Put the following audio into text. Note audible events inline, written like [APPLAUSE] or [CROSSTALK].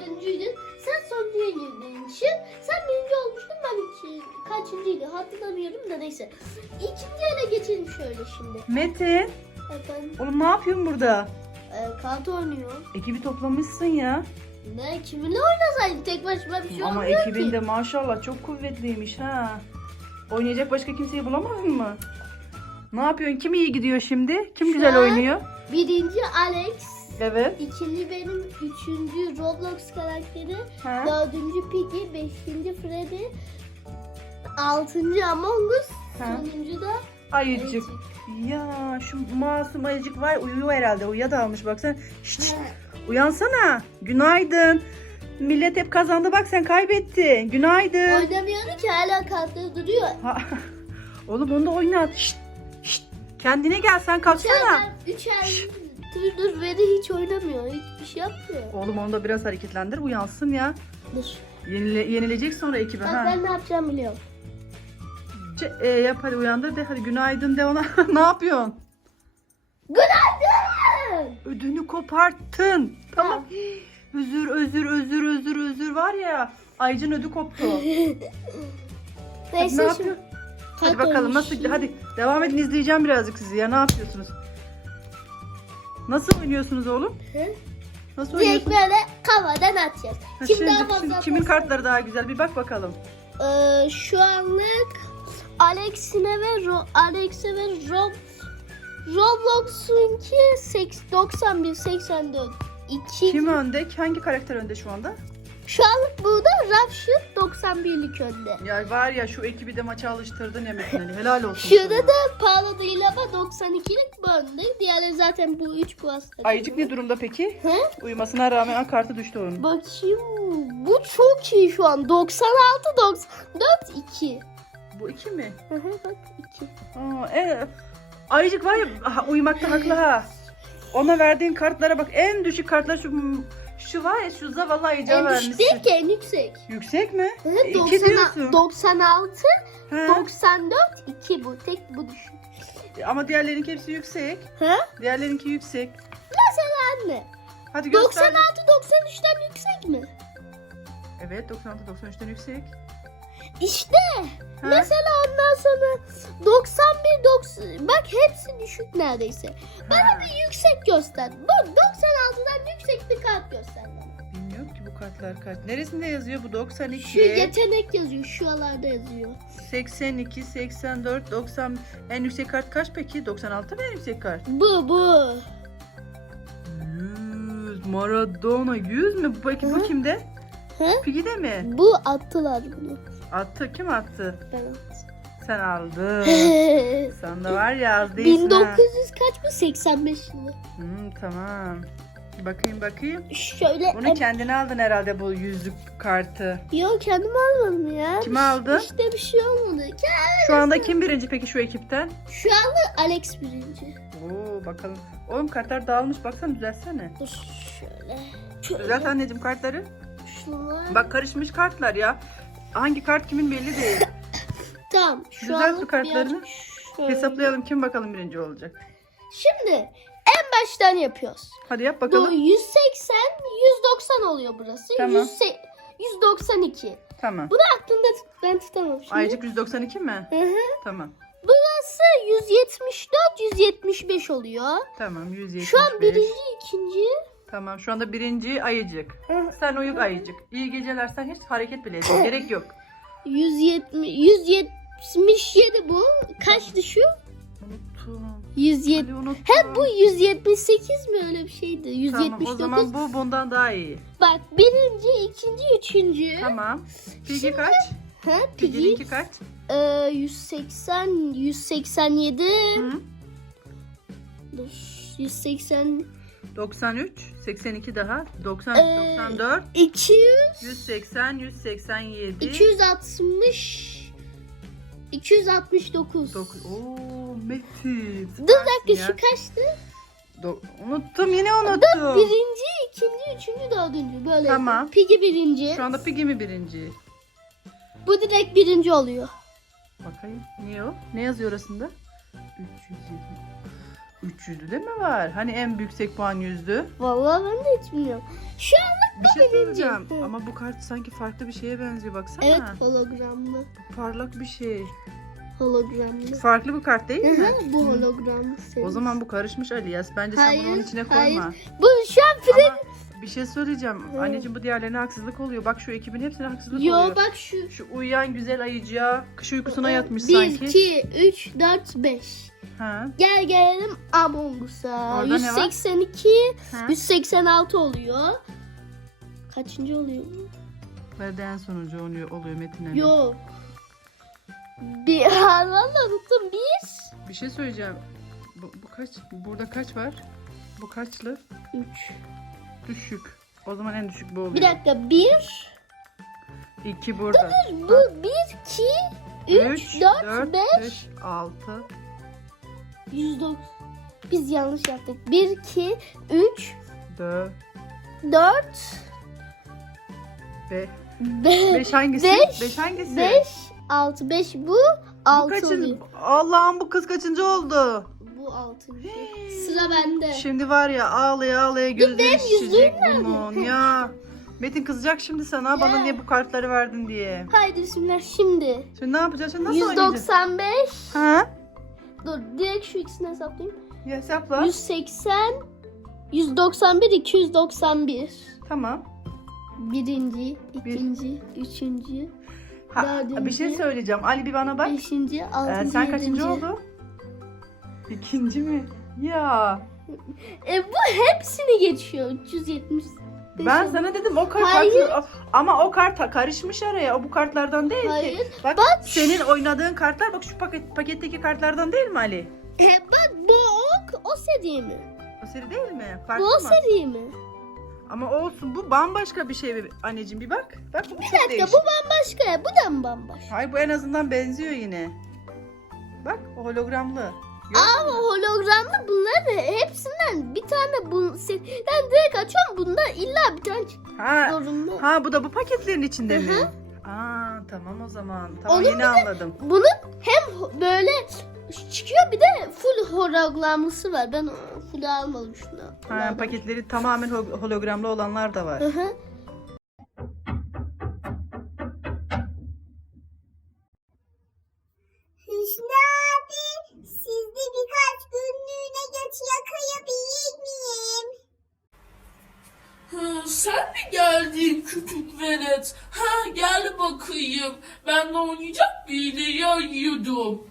dördüncüydün. Sen sonuncuya girdiğin için sen birinci olmuştun ben iki, kaçıncıydı hatırlamıyorum da neyse. İkinci ele geçelim şöyle şimdi. Metin, Efendim oğlum ne yapıyorsun burada? e, kart oynuyor. Ekibi toplamışsın ya. Ne kiminle oynasaydı tek başıma bir şey Ama olmuyor ekibin ki. de maşallah çok kuvvetliymiş ha. Oynayacak başka kimseyi bulamadın mı? Ne yapıyorsun? Kim iyi gidiyor şimdi? Kim Şu güzel an- oynuyor? Birinci Alex, Evet. ikinci benim, üçüncü Roblox karakteri, Ha? dördüncü Piggy, beşinci Freddy, altıncı Among Us, Ha. sonuncu da Ayıcık. Ayıcık. Ya şu masum ayıcık var uyuyor herhalde. Uyuyakalmış baksana. Şşt, Ha. uyansana. Günaydın. Millet hep kazandı bak sen kaybettin. Günaydın. Oynamıyordu ki hala kartları duruyor. Ha, Oğlum onu da oynat. Şşt, şşt. Kendine gel sen kalksana. Üçer, üçer dur dur Veri hiç oynamıyor. Hiçbir şey yapmıyor. Oğlum onu da biraz hareketlendir uyansın ya. Dur. Yenile, yenilecek sonra ekibi. Bak Ha. ben ne yapacağım biliyorum. C- e, yap hadi uyandır de hadi günaydın de ona. [LAUGHS] ne yapıyorsun? Günaydın. Ödünü koparttın. Tamam. [GASPS] Özür özür özür özür özür var ya. Aycın ödü koptu. [LAUGHS] Hadi ne yapıyorsun? Hadi bakalım nasıl hadi devam edin izleyeceğim birazcık sizi ya ne yapıyorsunuz? Nasıl oynuyorsunuz oğlum? Hı? Nasıl Direkt oynuyorsunuz? böyle kafadan atacağız. Ha, Kim şimdi- daha şimdi fazla kimin pas- kartları daha güzel bir bak bakalım. Ee, şu anlık Alex'ine ve Ro- Alex'e ve Rob Roblox'unki 91 84 2 Kim önde? Hangi karakter önde şu anda? Şu anlık burada Rapture 91'lik önde. Ya var ya şu ekibi de maça alıştırdın ya Metin Ali. Helal olsun. Şurada sana. da Paolo değil ama 92'lik bu önde. Diğerleri zaten bu 3 bu hasta. Ayıcık ne durumda peki? Hı? Uyumasına rağmen ha, kartı düştü onun. Bakayım. Bu çok iyi şu an. 96 94 2. Bu iki mi? Hı hı bak 2. Aa, e, Ayıcık var ya uyumakta haklı ha. Ona verdiğin kartlara bak en düşük kartlar şu şu var ya şu zavallı ayıcığa En düşük değil ki en yüksek. Yüksek mi? Hı, İki 90 diyorsun. 96 Ha. 94 2 bu. Tek bu düşük. Ama diğerlerinki hepsi yüksek. Ha? Diğerlerinki yüksek. Mesela anne. Hadi göster. 96 93'ten yüksek mi? Evet 96 93'ten yüksek. İşte Ha? mesela ondan sonra 91 90 bak hepsi düşük neredeyse. Bana bir yüksek göster. Bu 96'dan yüksek bir kart göster bana. Bilmiyorum ki bu kartlar kaç. Neresinde yazıyor bu 92? Şu yetenek yazıyor. Şuralarda yazıyor. 82, 84, 90. En yüksek kart kaç peki? 96 mı en yüksek kart? Bu bu. 100. Maradona 100 mü? Peki bu Hı. kimde? Hı? Piggy'de mi? Bu attılar bunu. Attı. Kim attı? Ben attım. Sen aldın. [LAUGHS] Sen de var ya az değilsin 1900 ha. kaç mı? 85 yılı. Hmm, tamam. Bakayım bakayım. Şöyle Bunu kendine aldın herhalde bu yüzlük kartı. Yok kendim almadım ya. Kime aldın? İşte bir şey olmadı. Kendim- Şu anda kim birinci peki şu ekipten? Şu anda Alex birinci. Oo bakalım. Oğlum kartlar dağılmış baksana düzelsene. Dur şöyle. Şöyle. Düzelt anneciğim kartları. Şunlar. Bak karışmış kartlar ya. Hangi kart kimin belli değil. [LAUGHS] Tamam. Şu Düzelt anlık bu kartlarını. birazcık şöyle. Hesaplayalım kim bakalım birinci olacak. Şimdi en baştan yapıyoruz. Hadi yap Bu bakalım. 180, 190 oluyor burası. Tamam. 100 192. Tamam. Bunu aklımda tut, ben tutamam şimdi. Aycık 192 mi? Hı hı. Tamam. Burası 174, 175 oluyor. Tamam 175. Şu an birinci, ikinci. Tamam şu anda birinci ayıcık. Hı. Sen uyuk ayıcık. İyi geceler sen hiç hareket bile etme. [CLEARS THROAT] Gerek yok. 170, 177 bu. Kaçtı şu? Unuttum. 170. Ali unuttum. He bu 178 mi öyle bir şeydi? Tamam 179. o zaman bu bundan daha iyi. Bak birinci, ikinci, üçüncü. Tamam. Piggy kaç? Ha, Piggy. Piggy'ninki kaç? Ee, 180, 187. Hı? Dur, 180, 93, 82 daha. 90, Ee, 94, 200, 180, 187. 260, 269. 9. Oo Metin. Dur dakika şu kaçtı? Do- unuttum yine unuttum. Birinci, ikinci, üçüncü, dördüncü böyle. Tamam. Piggy birinci. Şu anda Piggy mi birinci? Bu direkt birinci oluyor. Bakayım. Niye o? Ne yazıyor orasında? 320. 300'lü de mi var? Hani en yüksek puan yüzdü. Vallahi ben de hiç bilmiyorum. Şu an Bir şey söyleyeceğim. Hı. Ama bu kart sanki farklı bir şeye benziyor baksana. evet hologramlı. Parlak bir şey. Hologramlı. Farklı bir kart değil mi? bu hologramlı. O zaman bu karışmış Aliyas. Bence sen bunu onun Hayır, içine hayır. koyma. Bu şu an. Ama bir şey söyleyeceğim. Hı. Anneciğim bu diğerlerine haksızlık oluyor. Bak şu ekibin hepsine haksızlık Yo oluyor. bak şu. Şu uyuyan güzel ayıcıya kış uykusuna yatmış 1, sanki. 2, 3, 4, 5. Ha. Gel gelelim Among Us'a. Orada ne var? 182, Ha. 186 oluyor. Kaçıncı oluyor? Ve en sonucu oluyor, oluyor Metin Ali. Yok. Bir [LAUGHS] valla unuttum. Bir. Bir şey söyleyeceğim. Bu, bu kaç? Burada kaç var? Bu kaçlı? Üç. Düşük. O zaman en düşük bu oluyor. Bir dakika. Bir. İki burada. Bu bir, iki, üç, dört, beş. 6. 109. Biz yanlış yaptık. Bir, iki, üç, 4. dört, 5. beş, 5 hangisi? Beş, 5 hangisi? beş, altı. Beş bu. Bu Altı kaçıncı? oluyor. Allah'ım bu kız kaçıncı oldu? Bu altıncı. Sıra bende. Şimdi var ya ağlaya ağlaya gözleri şişecek bunun ya. [LAUGHS] Metin kızacak şimdi sana bana niye bu kartları verdin diye. Haydi isimler şimdi. Şimdi ne yapacağız? Şimdi nasıl oynayacağız? 195. Ha? Dur direkt şu ikisini hesaplayayım. Ya hesapla. 180. 191, 291. Tamam. Birinci, ikinci, üçüncü, Ha, Dördüncü. bir şey söyleyeceğim. Ali bir bana bak. beşinci, Ee, altıncı, sen kaçıncı yedinci. oldu? İkinci mi? Ya. E bu hepsini geçiyor. 370. Ben sana dedim o kart Hayır. haklı- ama o kart karışmış araya. O bu kartlardan değil Hayır. ki. Bak, senin oynadığın kartlar bak şu paket paketteki kartlardan değil mi Ali? E bak bu o, o seri mi? O seri değil mi? Bu Farklı o mı? seri mi? Ama olsun bu bambaşka bir şey anneciğim bir bak. Bak bu Bir çok dakika değişik. bu bambaşka ya. Bu da mı bambaşka? Hayır bu en azından benziyor yine. Bak o hologramlı. Ama hologramlı bunları hepsinden bir tane bu seriden direkt açıyorum. Bunda illa bir tane çıkıyor. Ha, Zorunlu. ha bu da bu paketlerin içinde mi? Hı Aa tamam o zaman. Tamam Onun yeni anladım. Bunun hem böyle çıkıyor bir de full hologramlısı var. Ben full almadım şunu. Ha, paketleri tamamen ho- hologramlı olanlar da var. Hı hı. Hüsnü abi, sizde birkaç günlüğüne geç yakayabilir miyim? Sen mi geldin küçük velet? Ha gel bakayım. Ben de oynayacak biriyle arıyordum.